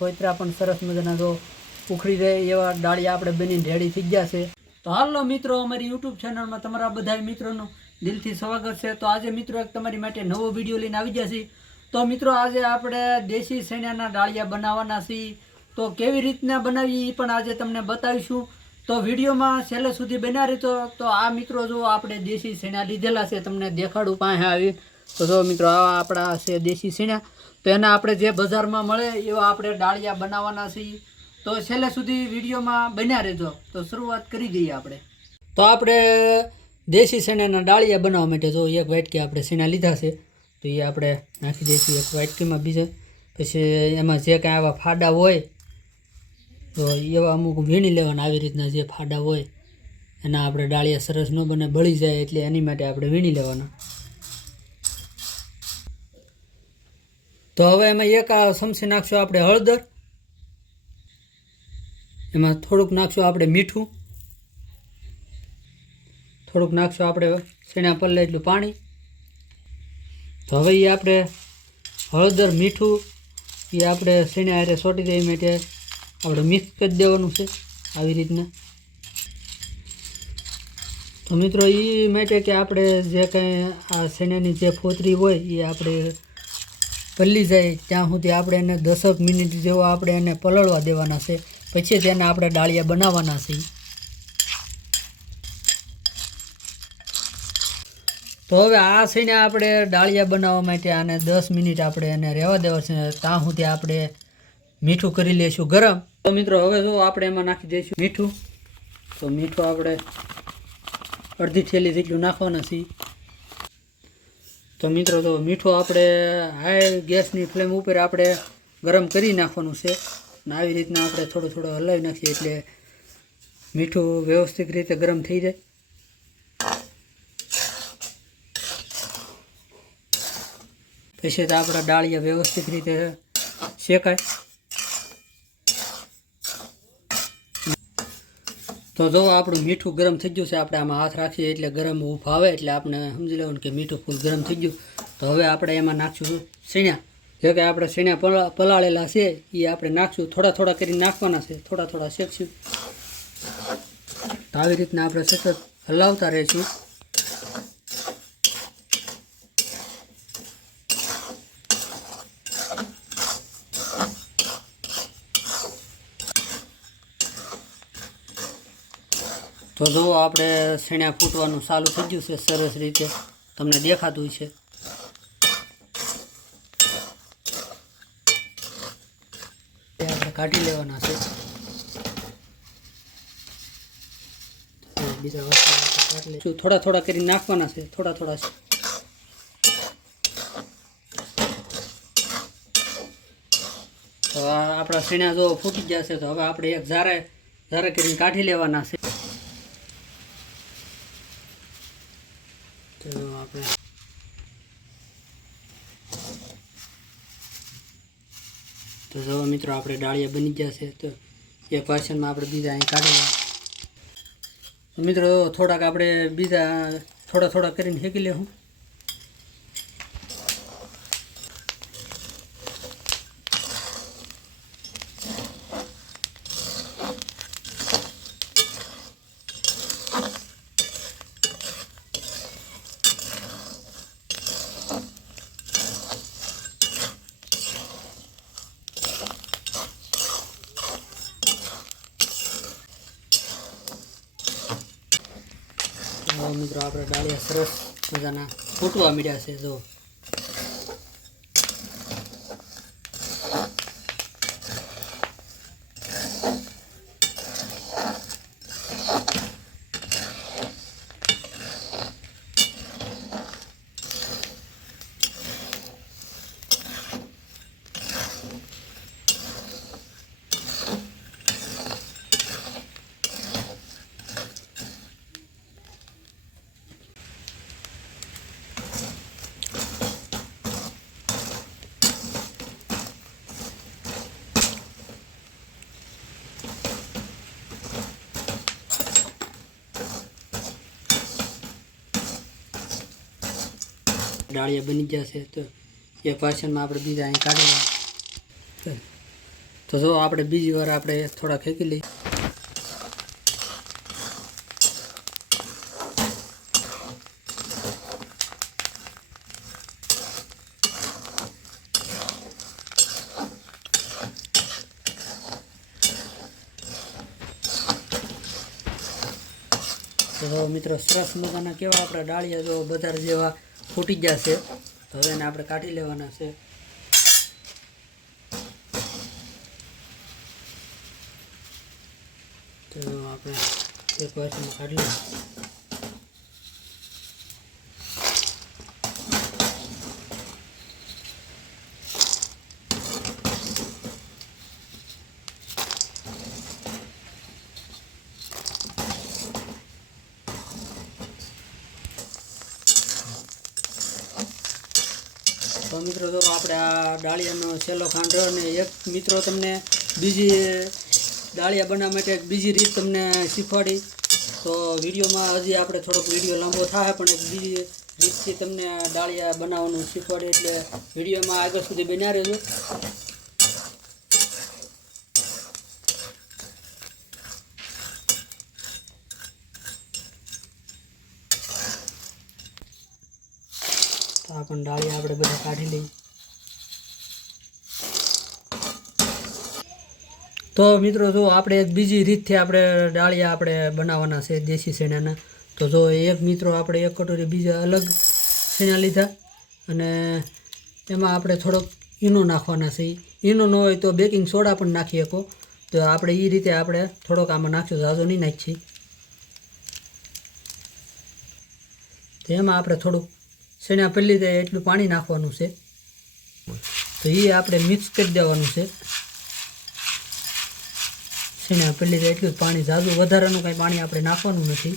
ફોતરા પણ સરસ મજાના જો ઉખડી જાય એવા ડાળિયા આપણે બનીને રેડી થઈ ગયા છે. તો હાલો મિત્રો, અમારી યુટ્યુબ ચેનલમાં તમારા બધા મિત્રોનું દિલથી સ્વાગત છે. તો આજે મિત્રો એક તમારી માટે નવો વીડિયો લઈને આવી ગયા છીએ. તો મિત્રો, આજે આપણે દેશી શેણાના ડાળિયા બનાવવાના છીએ. તો કેવી રીતના બનાવીએ એ પણ આજે તમને બતાવીશું. તો વિડીયોમાં છેલ્લે સુધી બનાવી તો આ મિત્રો, જો આપણે દેશી શેણા લીધેલા છે, તમને દેખાડું પાસે આવી. તો જો મિત્રો આવા આપણા છે દેશી સીણા તો એના આપણે જે બજારમાં મળે, એવા આપણે ડાળિયા બનાવવાના છીએ. તો છેલ્લે સુધી વિડીયોમાં બન્યા રહેજો. તો શરૂઆત કરી દઈએ આપણે. તો આપણે દેશી સીણાના ડાળિયા બનાવવા માટે જો એક વાટકી આપણે સીણા લીધા છે. તો એ આપણે નાખી દઈશું એક વાટકીમાં બીજા. પછી એમાં જે કાંઈ આવા ફાડા હોય, તો એવા અમુક વીણી લેવાના આવી રીતના જે ફાડા હોય, એના આપણે ડાળિયા સરસ ન બને, બળી જાય એટલે એની માટે આપણે વીણી લેવાના. તો હવે એમાં એક આ સમસી નાખશું આપણે હળદર. એમાં થોડુંક નાખશું આપણે મીઠું. થોડુંક નાખશું આપણે શેણા પલ્લે એટલું પાણી. તો હવે એ આપણે હળદર, મીઠું એ આપણે શેણા હારે સોટી દઈએ માટે આપણે મિક્સ કરી દેવાનું છે આવી રીતના. તો મિત્રો એ માટે કે આપણે જે કંઈ આ શેણાની જે ફોતરી હોય એ આપણે પલ્લી જાય ત્યાં સુધી આપણે એને દસક મિનિટ જેવો આપણે એને પલળવા દેવાના છે. પછી તેને આપણે ડાળિયા બનાવવાના છે. તો હવે આ થઈને આપણે ડાળિયા બનાવવા માટે આને દસ મિનિટ આપણે એને રહેવા દેવા છે. ત્યાં સુધી આપણે મીઠું કરી લઈશું ગરમ. તો મિત્રો, હવે જો આપણે એમાં નાખી દઈશું મીઠું. તો મીઠું આપણે અડધી થેલી જેટલું નાખવાના છીએ. તો મિત્રો, તો મીઠું આપણે હાઈ ગેસની ફ્લેમ ઉપર આપણે ગરમ કરી નાખવાનું છે. અને આવી રીતના આપણે થોડું થોડું હલાવી નાખીએ એટલે મીઠું વ્યવસ્થિત રીતે ગરમ થઈ જાય. પછી તો આપણા ડાળિયા વ્યવસ્થિત રીતે શેકાય. તો જો આપણું મીઠું ગરમ થઈ ગયું છે, આપણે આમાં હાથ રાખીએ એટલે ગરમ ઉફ આવે એટલે આપણે સમજી લેવાનું કે મીઠું ફૂલ ગરમ થઈ ગયું. તો હવે આપણે એમાં નાખશું સીણ્યા જો કે આપણે સીણ્યા પલા, પલાળેલા છે એ આપણે નાખશું, થોડા થોડા કરીને નાખવાના છે, થોડા થોડા શેકશું. તો આવી રીતના આપણે સતત હલાવતા રહીશું. તો જુઓ આપણે શેણ્યા ફૂટવાનું ચાલુ થઈ ગયું છે સરસ રીતે, તમને દેખાતું છે. આપણે કાઢી લેવાના છે. બીજા. થોડા થોડા કરી નાખવાના છે, થોડા થોડા તો આપણા શેણા જો ફૂટી ગયા છે, તો હવે આપણે એક ઝારે ઝારે કરીને કાઢી લેવાના છે. તો આપણે તો જો મિત્રો, આપણે ડાળિયા બની ગયા છે, તો એક વાસણમાં આપણે બીજા અહીં કાઢી લઈએ તો મિત્રો, થોડાક આપણે બીજા થોડા થોડા કરીને શેકી લેવું તો મિત્રો આપણે ડાળિયા સરસ મજાના ફૂટવા મળ્યા છે જો. ડાળિયા બની ગયા છે તો એ વાસણમાં આપણે બીજા અહીં કાઢી તો જો આપણે બીજી વાર આપણે થોડા ફેંકી લઈએ. જો મિત્રો સરસ મજાના કેવા આપણા ડાળિયા જો બજાર જેવા ફૂટી ગયા છે તો હવે એને આપણે કાઢી લેવાના છે. તો આપણે એક વાસણમાં કાઢી લઈએ. મિત્રો, તો આપણે આ ડાળિયાનો છેલ્લો ખાંડ રહ્યો અને એક મિત્રો તમને બીજી ડાળિયા બનાવવા માટે બીજી રીત તમને શીખવાડી. તો વિડીયોમાં હજી આપણે થોડોક વીડિયો લાંબો થાય, પણ એક બીજી રીતથી તમને ડાળિયા બનાવવાનું શીખવાડી. એટલે વિડીયોમાં આગળ સુધી બન્યા રહેજો. પણ ડાળિયા આપણે બધા કાઢી લઈએ. તો મિત્રો જો આપણે એક બીજી રીતથી આપણે ડાળિયા આપણે બનાવવાના છે દેશી શેણાના. તો જો એક મિત્રો આપણે એક કટોરી બીજા અલગ શેણા લીધા અને એમાં આપણે થોડોક ઈનો નાખવાના છે. ઈનો ન હોય તો બેકિંગ સોડા પણ નાખી શકો. તો આપણે એ રીતે આપણે થોડોક આમાં નાખ્યો ઝાઝો નહીં નાખીએ. તો એમાં આપણે થોડુંક શેણા પહેલી દે એટલું પાણી નાખવાનું છે. તો એ આપણે મિક્સ કરી દેવાનું છે. શેણા પહેલી દે એટલું પાણી ઝાઝું વધારાનું કાંઈ પાણી આપણે નાખવાનું નથી.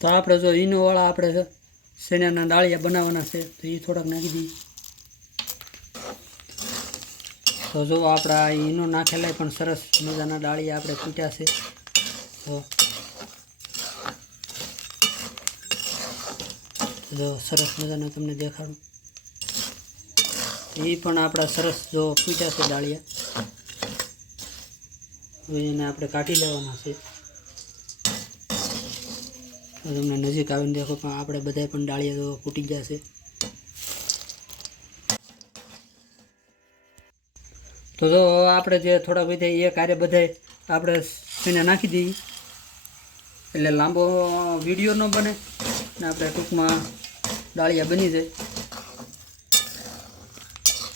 તો આપણે જો ઈનોવાળા આપણે શેણાના ડાળિયા બનાવવાના છે, તો એ થોડાક નાખી દઈએ. તો જો આપણા ઈનો નાખેલા પણ સરસ મજાના ડાળિયા આપણે ફૂટ્યા છે. તો જો સરસ મજાના તમને દેખાડું. એ પણ આપણા સરસ જો પૂજા છે ડાળિયા. હવે એને આપણે કાઢી લેવાના છે. તમને નજીક આવીને દેખો પણ આપણે બધાય પણ ડાળિયા જો ફૂટી ગયા છે. તો જો આપણે જે થોડા બધા એ કાર્ય બધાય આપણે એને નાખી દઈએ. એટલે લાંબો વીડિયો ન બને. ને આપણે ટૂંકમાં ડાળિયા બની જાય.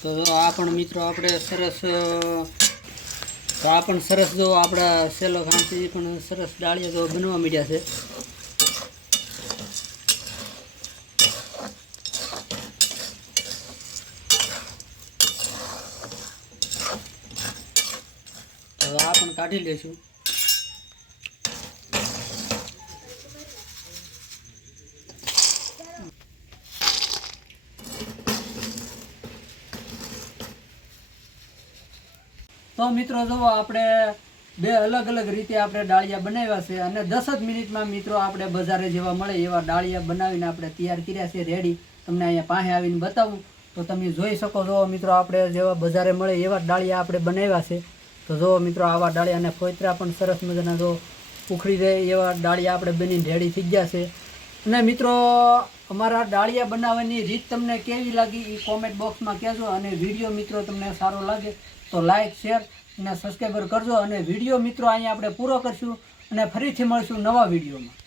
તો આ પણ મિત્રો આપણે સરસ તો આ પણ સરસ જો આપણા સેલો ખાંસી પણ સરસ ડાળિયા જો બનવા માંડ્યા છે. તો આ પણ કાઢી લઈશું. તો મિત્રો જુઓ, આપણે બે અલગ અલગ રીતે આપણે ડાળિયા બનાવ્યા છે અને દસ જ મિનિટમાં મિત્રો આપણે બજારે જેવા મળે એવા ડાળિયા બનાવીને આપણે તૈયાર કર્યા છે રેડી તમને અહીંયા પાસે આવીને બતાવું. તો તમે જોઈ શકો છો, મિત્રો આપણે જેવા બજારે મળે એવા ડાળિયા આપણે બનાવ્યા છે. તો જુઓ, મિત્રો, આવા ડાળિયા અને ફોતરા પણ સરસ મજાના જો ઉખડી જાય એવા ડાળિયા આપણે બનીને રેડી થઈ ગયા છે. અને મિત્રો, અમારા ડાળિયા બનાવવાની રીત તમને કેવી લાગી એ કોમેન્ટ બોક્સમાં કહેજો અને વીડિયો મિત્રો તમને સારો લાગે તો લાઇક શેર અને સબસ્ક્રાઈબર કરજો. અને વીડિયો મિત્રો અહીંયા આપણે પૂરો કરશું અને ફરીથી મળશું નવા વિડીયોમાં